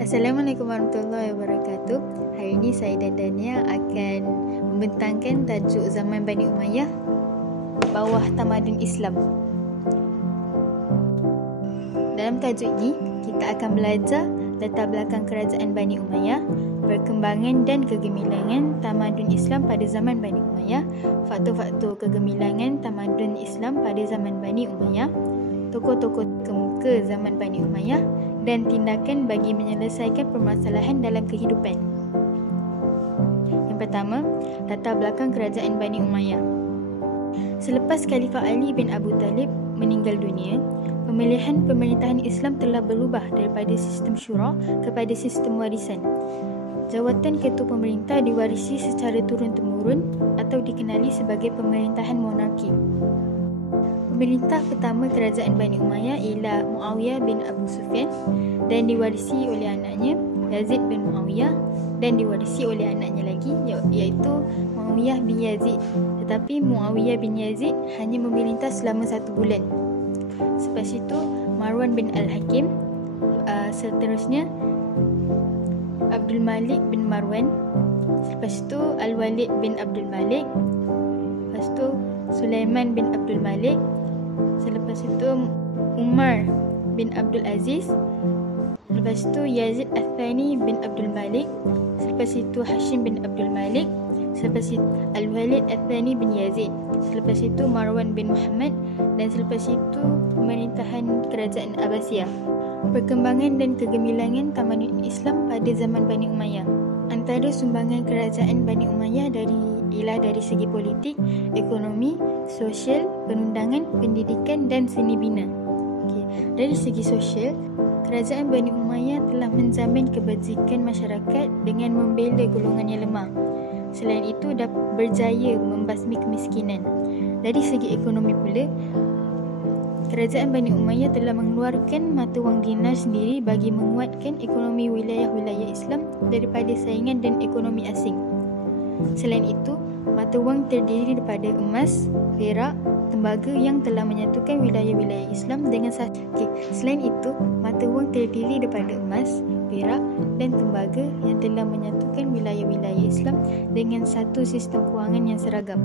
Assalamualaikum warahmatullahi wabarakatuh. Hari ini saya dan Dania akan membentangkan tajuk zaman Bani Umayyah bawah tamadun Islam. Dalam tajuk ini, kita akan belajar latar belakang kerajaan Bani Umayyah, perkembangan dan kegemilangan tamadun Islam pada zaman Bani Umayyah, faktor-faktor kegemilangan tamadun Islam pada zaman Bani Umayyah, tokoh-tokoh kemuka zaman Bani Umayyah, dan tindakan bagi menyelesaikan permasalahan dalam kehidupan. Yang pertama, latar belakang kerajaan Bani Umayyah. Selepas Khalifah Ali bin Abu Talib meninggal dunia, pemilihan pemerintahan Islam telah berubah daripada sistem syura kepada sistem warisan. Jawatan ketua pemerintah diwarisi secara turun-temurun atau dikenali sebagai pemerintahan monarki. Pemerintah pertama kerajaan Bani Umayyah ialah Muawiyah bin Abu Sufyan dan diwarisi oleh anaknya Yazid bin Muawiyah dan diwarisi oleh anaknya lagi iaitu Muawiyah bin Yazid. Tetapi Muawiyah bin Yazid hanya memerintah selama 1 bulan. Selepas itu Marwan bin Al-Hakim, seterusnya Abdul Malik bin Marwan, selepas itu Al-Walid bin Abdul Malik, lepas itu Sulaiman bin Abdul Malik, selepas itu Umar bin Abdul Aziz, selepas itu Yazid Al-Thani bin Abdul Malik, selepas itu Hashim bin Abdul Malik, selepas itu Al-Walid Al-Thani bin Yazid, selepas itu Marwan bin Muhammad, dan selepas itu pemerintahan kerajaan Abbasiyah. Perkembangan dan kegemilangan tamadun Islam pada zaman Bani Umayyah. Antara sumbangan kerajaan Bani Umayyah ialah dari segi politik, ekonomi, sosial, perundangan, pendidikan dan seni bina. Dari segi sosial, kerajaan Bani Umayyah telah menjamin kebajikan masyarakat dengan membela golongan yang lemah. Selain itu, berjaya membasmi kemiskinan. Dari segi ekonomi pula, kerajaan Bani Umayyah telah mengeluarkan mata wang dinar sendiri bagi menguatkan ekonomi wilayah-wilayah Islam daripada saingan dan ekonomi asing. Selain itu, mata wang terdiri daripada emas, perak, tembaga yang telah menyatukan wilayah-wilayah Islam dengan satu. Selain itu, mata wang terdiri daripada emas, perak dan tembaga yang telah menyatukan wilayah-wilayah Islam dengan satu sistem kewangan yang seragam.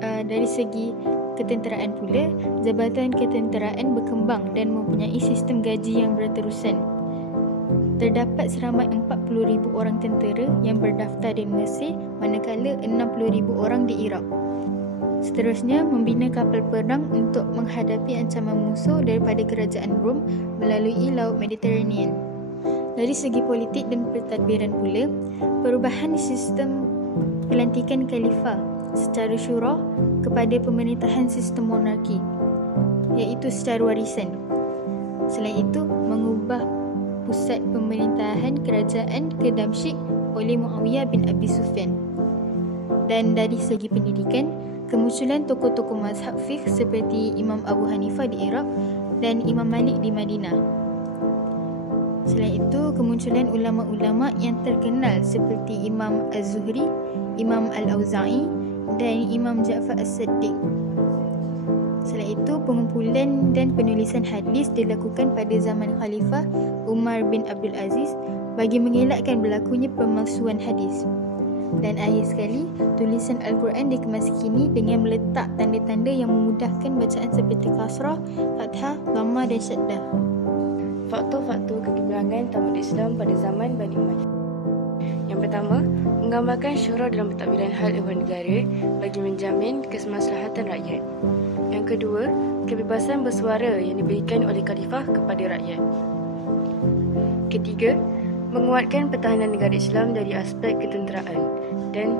Dari segi ketenteraan pula, Jabatan Ketenteraan berkembang dan mempunyai sistem gaji yang berterusan. Terdapat seramai 40,000 orang tentera yang berdaftar di Mesir, manakala 60,000 orang di Iraq. Seterusnya, membina kapal perang untuk menghadapi ancaman musuh daripada kerajaan Rom melalui Laut Mediterranean. Dari segi politik dan pentadbiran pula, perubahan sistem pelantikan khalifah secara syura kepada pemerintahan sistem monarki, iaitu secara warisan. Selain itu, mengubah pusat pemerintahan kerajaan ke Damsyik oleh Muawiyah bin Abi Sufyan. Dan dari segi pendidikan, kemunculan tokoh-tokoh mazhab fiqh seperti Imam Abu Hanifah di Iraq dan Imam Malik di Madinah. Selain itu, kemunculan ulama-ulama yang terkenal seperti Imam Az-Zuhri, Imam Al-Auza'i dan Imam Ja'far As-Siddiq. Selain itu, pengumpulan dan penulisan hadis dilakukan pada zaman Khalifah Umar bin Abdul Aziz bagi mengelakkan berlakunya pemalsuan hadis. Dan akhir sekali, tulisan Al-Quran dikemas kini dengan meletak tanda-tanda yang memudahkan bacaan seperti kasrah, fathah, dhammah dan syaddah. Faktor-faktor kegemilangan tamadun Islam pada zaman Bani Umayyah. Yang pertama, menggambarkan syura dalam pentadbiran hal ehwal negara bagi menjamin kesemaslahatan rakyat. Yang kedua, kebebasan bersuara yang diberikan oleh khalifah kepada rakyat. Ketiga, menguatkan pertahanan negara Islam dari aspek ketenteraan. Dan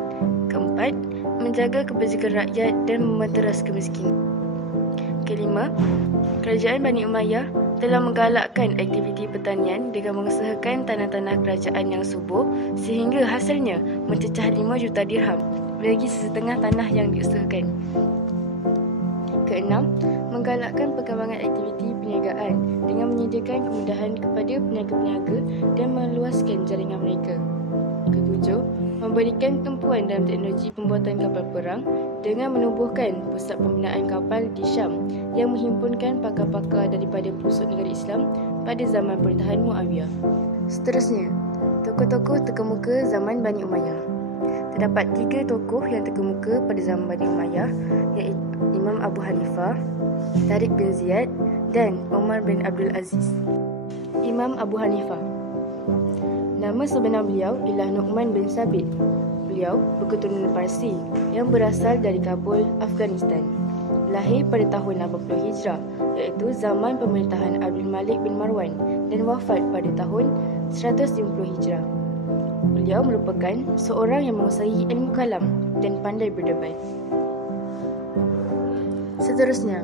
keempat, menjaga kebajikan rakyat dan memeteras kemiskinan. Kelima, kerajaan Bani Umayyah telah menggalakkan aktiviti pertanian dengan mengusahakan tanah-tanah kerajaan yang subur sehingga hasilnya mencecah 5 juta dirham bagi sesetengah tanah yang diusahakan. Keenam, menggalakkan perkembangan aktiviti perniagaan dengan menyediakan kemudahan kepada peniaga-peniaga dan meluaskan jaringan mereka. Ketujuh, memberikan tumpuan dalam teknologi pembuatan kapal perang dengan menubuhkan pusat pembinaan kapal di Syam yang menghimpunkan pakar-pakar daripada pusat negara Islam pada zaman pemerintahan Muawiyah. Seterusnya, tokoh-tokoh terkemuka zaman Bani Umayyah. Terdapat 3 tokoh yang terkemuka pada zaman Bani Umayyah, iaitu Imam Abu Hanifah, Tariq bin Ziyad dan Umar bin Abdul Aziz. Imam Abu Hanifah. Nama sebenar beliau ialah Nu'man bin Sabit. Beliau berketurunan Parsi yang berasal dari Kabul, Afghanistan. Lahir pada tahun 80 Hijrah, iaitu zaman pemerintahan Abdul Malik bin Marwan, dan wafat pada tahun 150 Hijrah. Beliau merupakan seorang yang menguasai ilmu kalam dan pandai berdebat. Seterusnya,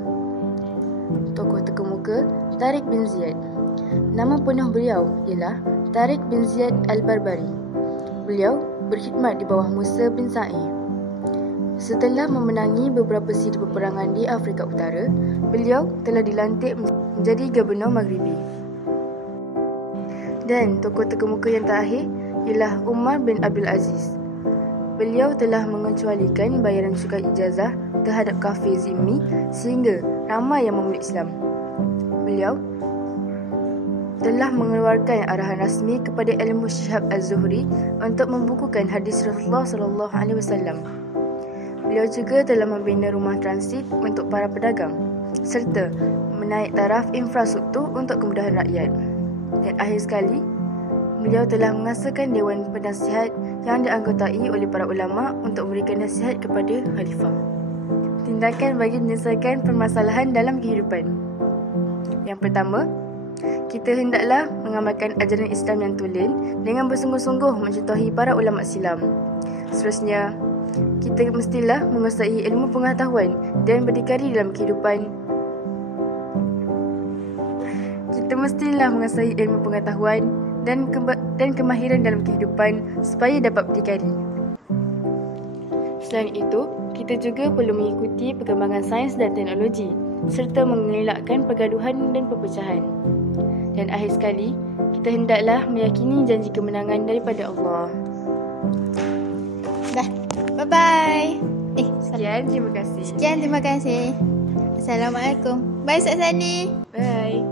tokoh terkemuka Tariq bin Ziyad. Nama penuh beliau ialah Tariq bin Ziyad Al-Barbari. Beliau berkhidmat di bawah Musa bin Sa'id. Setelah memenangi beberapa siri peperangan di Afrika Utara, beliau telah dilantik menjadi Gubernur Maghribi. Dan tokoh terkemuka yang terakhir ialah Umar bin Abdul Aziz. Beliau telah mengecualikan bayaran cukai ijazah terhadap kafir zimmi sehingga ramai yang memeluk Islam. Beliau telah mengeluarkan arahan rasmi kepada ilmu Syihab Az-Zuhri untuk membukukan hadis Rasulullah SAW. Beliau juga telah membina rumah transit untuk para pedagang serta menaik taraf infrastruktur untuk kemudahan rakyat. Dan akhir sekali, beliau telah mengasaskan Dewan Penasihat yang dianggotai oleh para ulama untuk memberikan nasihat kepada khalifah. Tindakan bagi menyelesaikan permasalahan dalam kehidupan. Yang pertama, kita hendaklah mengamalkan ajaran Islam yang tulen dengan bersungguh-sungguh mencontohi para ulama silam. Seterusnya, kita mestilah menguasai ilmu pengetahuan dan berdikari dalam kehidupan. Kita mestilah menguasai ilmu pengetahuan dan kemahiran dalam kehidupan supaya dapat berdikari. Selain itu, kita juga perlu mengikuti perkembangan sains dan teknologi serta mengelakkan pergaduhan dan perpecahan. Dan akhir sekali, kita hendaklah meyakini janji kemenangan daripada Allah. Dah, bye-bye. Sekian, terima kasih. Sekian, terima kasih. Assalamualaikum. Bye, Ustaz Sani. Bye.